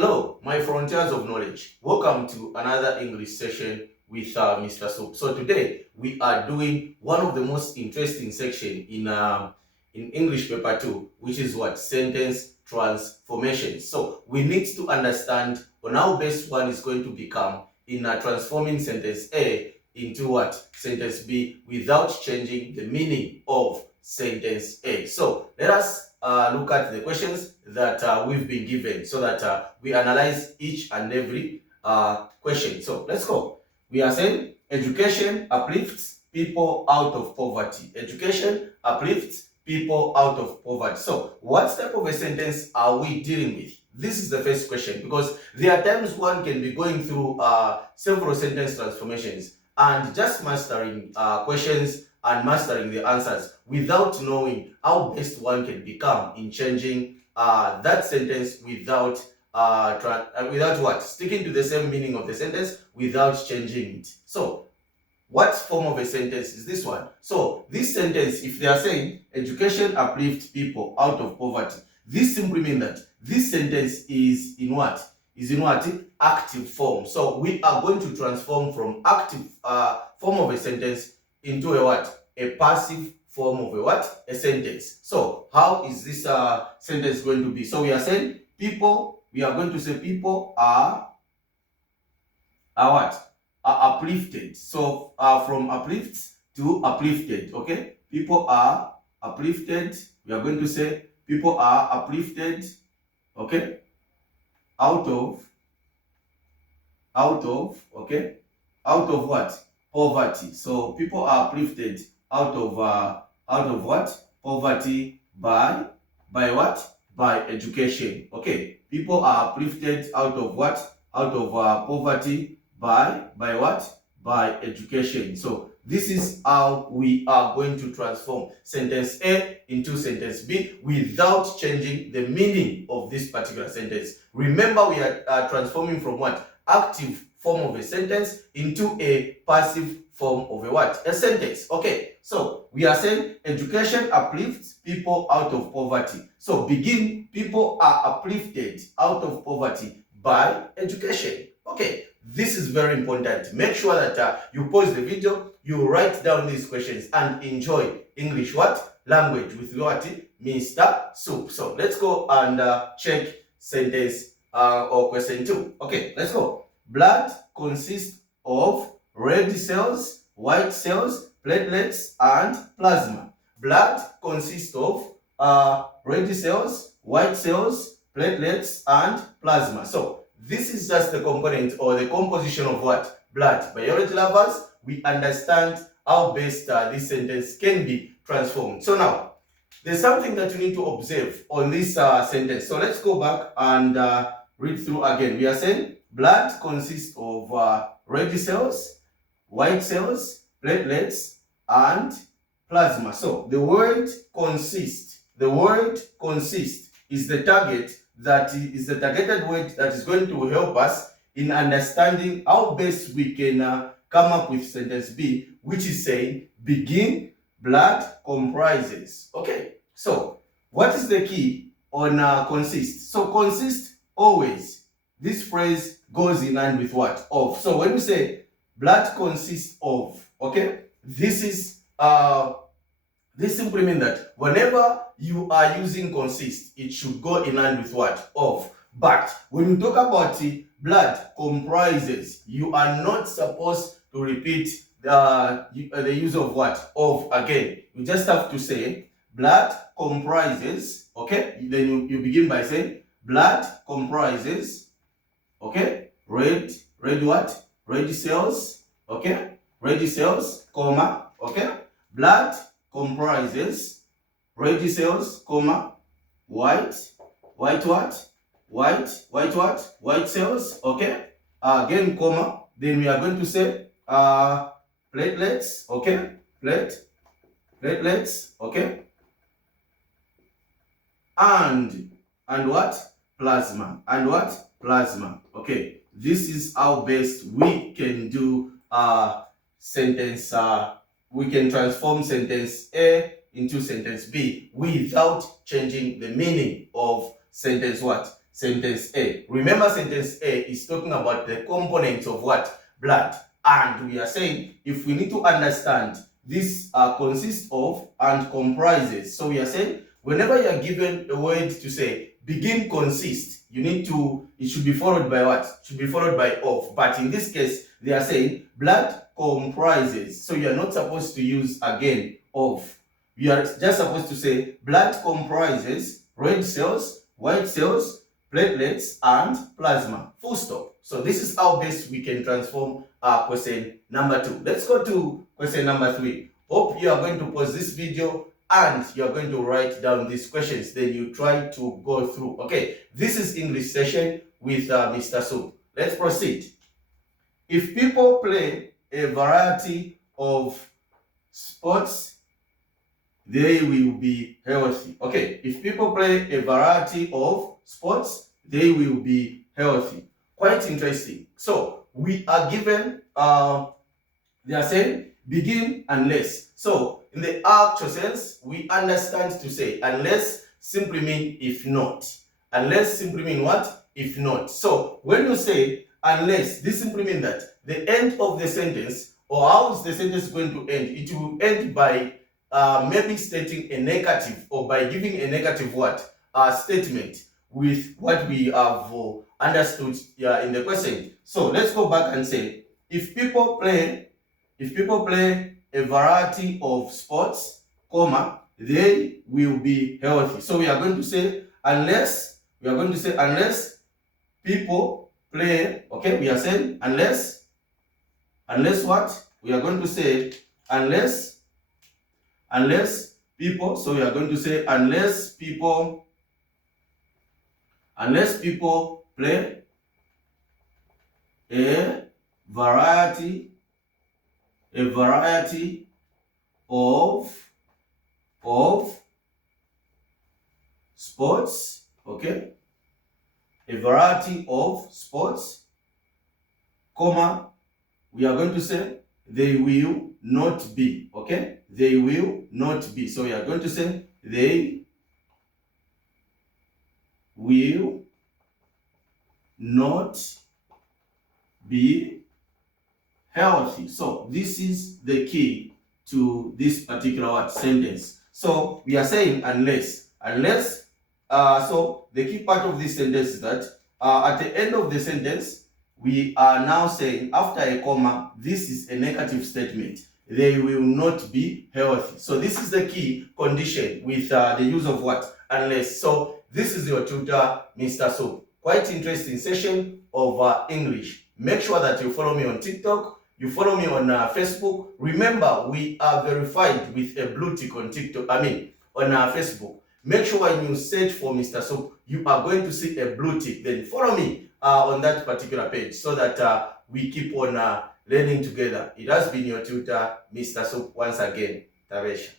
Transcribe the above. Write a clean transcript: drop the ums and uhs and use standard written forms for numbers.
Hello, my frontiers of knowledge. Welcome to another English session with Mr. Soup. So today we are doing one of the most interesting section in English paper 2, which is what? Sentence transformation. So we need to understand on how best one is going to become in transforming sentence A into what? Sentence B without changing the meaning of sentence A. So let us look at the questions that we've been given so that we analyze each and every question. So let's go. We are saying education uplifts people out of poverty. Education uplifts people out of poverty. So what type of a sentence are we dealing with? This is the first question, because there are times one can be going through several sentence transformations and just mastering questions and mastering the answers without knowing how best one can become in changing that sentence without what? Sticking to the same meaning of the sentence without changing it. So what form of a sentence is this one? So this sentence, if they are saying education uplifts people out of poverty, this simply means that this sentence is in what? Is in what? Active form. So we are going to transform from active form of a sentence into a what? A passive form of a what? A sentence. So how is this sentence going to be? So we are saying people, we are going to say people are what? Are uplifted. So from uplift to uplifted, okay? People are uplifted. We are going to say people are uplifted, okay? Out of okay? Out of what? Poverty. So people are uplifted out of what? Poverty by what? By education. Okay. People are uplifted out of what? Out of poverty by what? By education. So this is how we are going to transform sentence A into sentence B without changing the meaning of this particular sentence. Remember, we are transforming from what? Active form of a sentence into a passive form of a what? A sentence. Okay, so we are saying education uplifts people out of poverty. So begin, people are uplifted out of poverty by education. Okay, this is very important. Make sure that you pause the video, you write down these questions and enjoy English what? Language with what? Mr. Soup. So let's go and check sentence or question 2. Okay, let's go. Blood consists of red cells, white cells, platelets, and plasma. Blood consists of red cells, white cells, platelets, and plasma. So this is just the component or the composition of what? Blood. Biology lovers, we understand how best this sentence can be transformed. So now, there's something that you need to observe on this sentence. So let's go back and read through again. We are saying blood consists of red cells, white cells, platelets, and plasma. So the word consist is the targeted word that is going to help us in understanding how best we can come up with sentence B, which is saying begin, blood comprises. Okay, so what is the key on consist? So consist always, this phrase goes in line with what? Of. So when we say blood consists of, okay, this is this simply means that whenever you are using consist, it should go in line with what? Of. But when you talk about blood comprises, you are not supposed to repeat the use of what? Of again. You just have to say blood comprises, okay? Then you begin by saying blood comprises, okay? Red what? Red cells, okay? Red cells, comma, okay? Blood comprises red cells, comma, white what? White what? White cells, okay? Again, comma, then we are going to say platelets, okay? Platelets, okay? And what? Plasma. And what? Plasma. Okay. This is how best we can do sentence we can transform sentence A into sentence B without changing the meaning of sentence what? sentence A. Remember, sentence A is talking about the components of what? Blood. And we are saying if we need to understand this consists of and comprises. So we are saying whenever you are given a word to say begin consist, you need to, it should be followed by what? It should be followed by of. But in this case, they are saying blood comprises. So you are not supposed to use again of. You are just supposed to say blood comprises red cells, white cells, platelets, and plasma. Full stop. So this is how best we can transform question number 2. Let's go to question number 3. Hope you are going to pause this video and you are going to write down these questions. Then you try to go through. Okay, this is English session with Mr. Soup. Let's proceed. If people play a variety of sports, they will be healthy. Okay, if people play a variety of sports, they will be healthy. Quite interesting. So we are given, they are saying begin unless. So in the actual sense, we understand to say unless simply mean if not. Unless simply mean what? If not. So when you say unless, this simply means that the end of the sentence, or how is the sentence going to end? It will end by maybe stating a negative, or by giving a negative what? Statement with what we have understood in the question. So let's go back and say if people play a variety of sports, comma, they will be healthy. So we are going to say unless people play, okay, we are saying unless what? We are going to say unless people, so we are going to say unless people play a variety of sports, okay, a variety of sports, comma, we are going to say they will not be, okay, they will not be. So we are going to say they will not be healthy. So this is the key to this particular sentence. So we are saying unless, so the key part of this sentence is that at the end of the sentence, we are now saying after a comma, this is a negative statement. They will not be healthy. So this is the key condition with the use of what? Unless. So this is your tutor, Mr. Soup. Quite interesting session of English. Make sure that you follow me on TikTok. You follow me on Facebook. Remember, we are verified with a blue tick on TikTok. On Facebook. Make sure when you search for Mr. Soup, you are going to see a blue tick. Then follow me on that particular page so that we keep on learning together. It has been your tutor, Mr. Soup, once again. Taresha.